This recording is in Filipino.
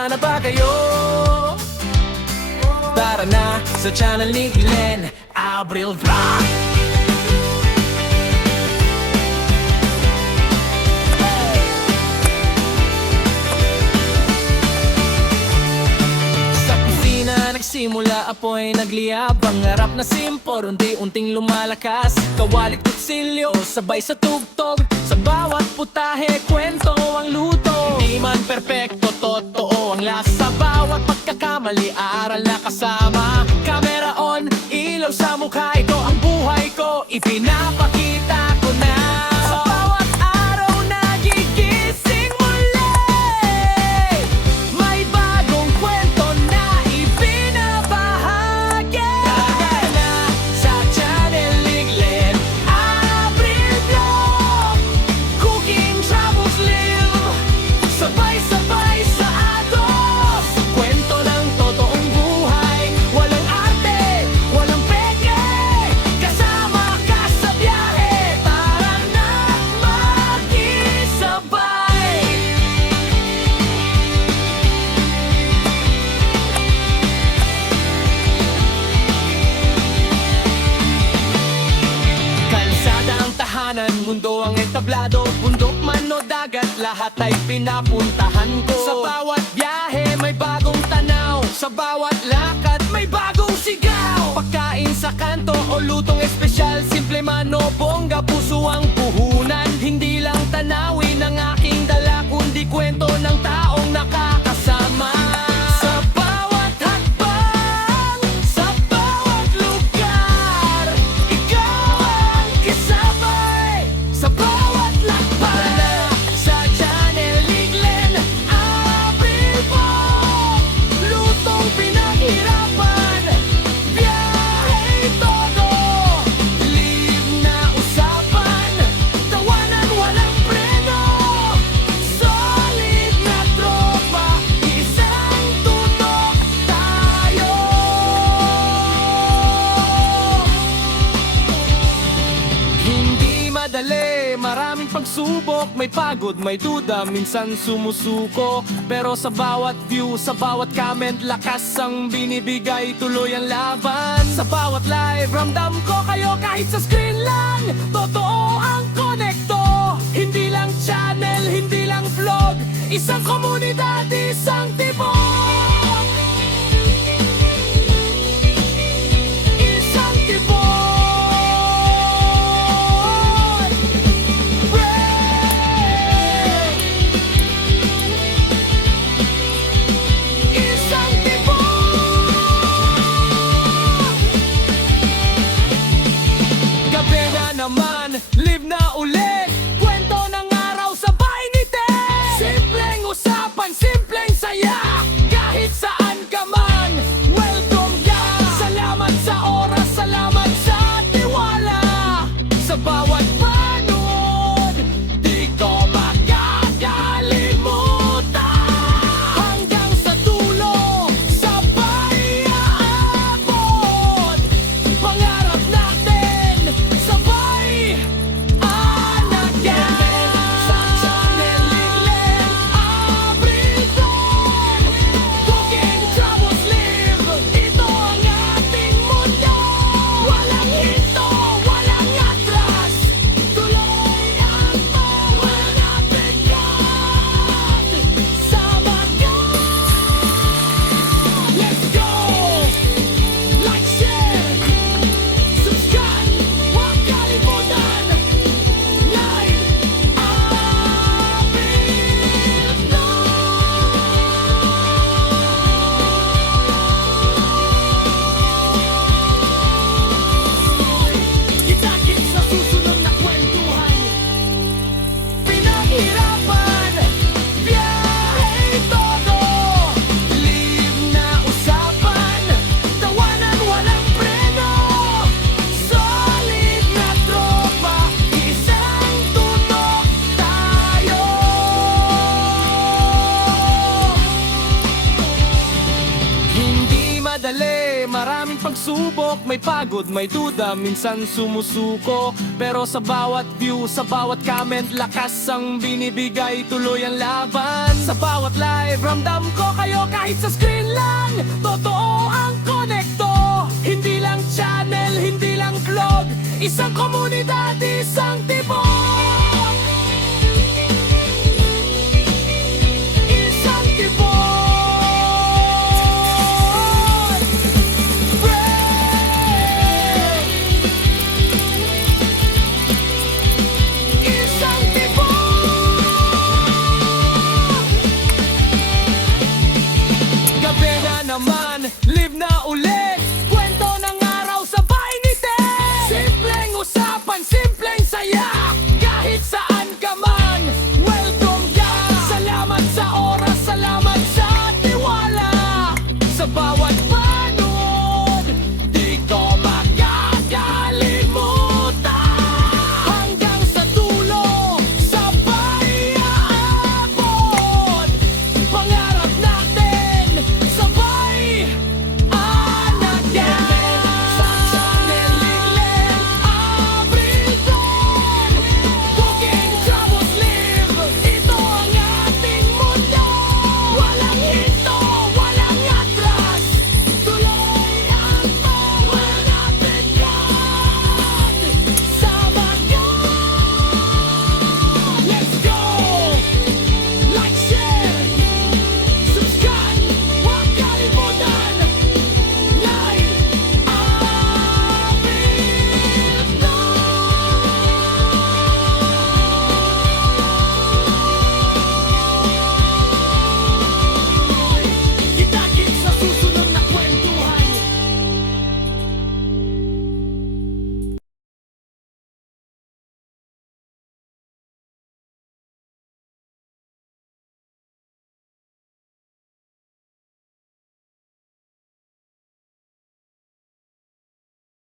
Handa na ba kayo? Tara na sa channel ni Glenn Abril Vlog. Sa kusina nagsimula apoy nagliyab. Pangarap na simpor, unti-unting lumalakas. Kawalit kutsilyo, sabay sa tugtog. Sa bawat putahe, kwento ang luto. Di man perpekto, totoo ang lasa. Bawat pagkakamali, aral na kasama. Camera on, ilaw sa mukha. Ito ang buhay ko, ipinapakita ko na. Sa bawat araw nagigising muli, may bagong kwento na ibinabahagi. Tara na sa channel ni Glenn Abril Vlog. Cooking, travels, live, sabay-sabay sa atos. Kwento ng totoong buhay, walang arte, walang peke. Kasama ka sa biyahe, tara na makisabay. Kalsada ang tahanan, mundo ang entablado. Bundok man o dagat, lahat ay pinapuntahan ko. Sa bawat biyahe may bagong tanaw, sa bawat lakad may bagong sigaw. Pagkain sa kanto o lutong espesyal, simple man o bongga, puso ang puhunan. Hindi lang tanawin ang aking dala, kundi kwento ng taong nakakasama. Sa bawat hakbang, sa bawat lugar, ikaw ang kasabay. Sa bawat lakbay, sa channel ni Glenn Abril Vlog. Lutong pinaghirapan, biyahe todo. Live na usapan, tawanan walang preno. Solid na tropa, isang tutok tayo. Hindi madali, maraming pagsubok. May pagod, may duda, minsan sumusuko. Pero sa bawat view, sa bawat comment, lakas ang binibigay, tuloy ang laban. Sa bawat live, ramdam ko kayo kahit sa screen lang. Totoo ang konekto, hindi lang channel, hindi lang vlog. Isang komunidad, isang tibok. Isang tibok. Isang tibok. Gabi na naman, live na ulit. Kwento ng araw, sabay ngiti. Simpleng usapan, simpleng saya. Kahit may pagod, may duda, minsan sumusuko. Pero sa bawat view, sa bawat comment, lakas ang binibigay, tuloy ang laban. Sa bawat live, ramdam ko kayo kahit sa screen lang. Totoo ang konekto, hindi lang channel, hindi lang vlog, isang komunidad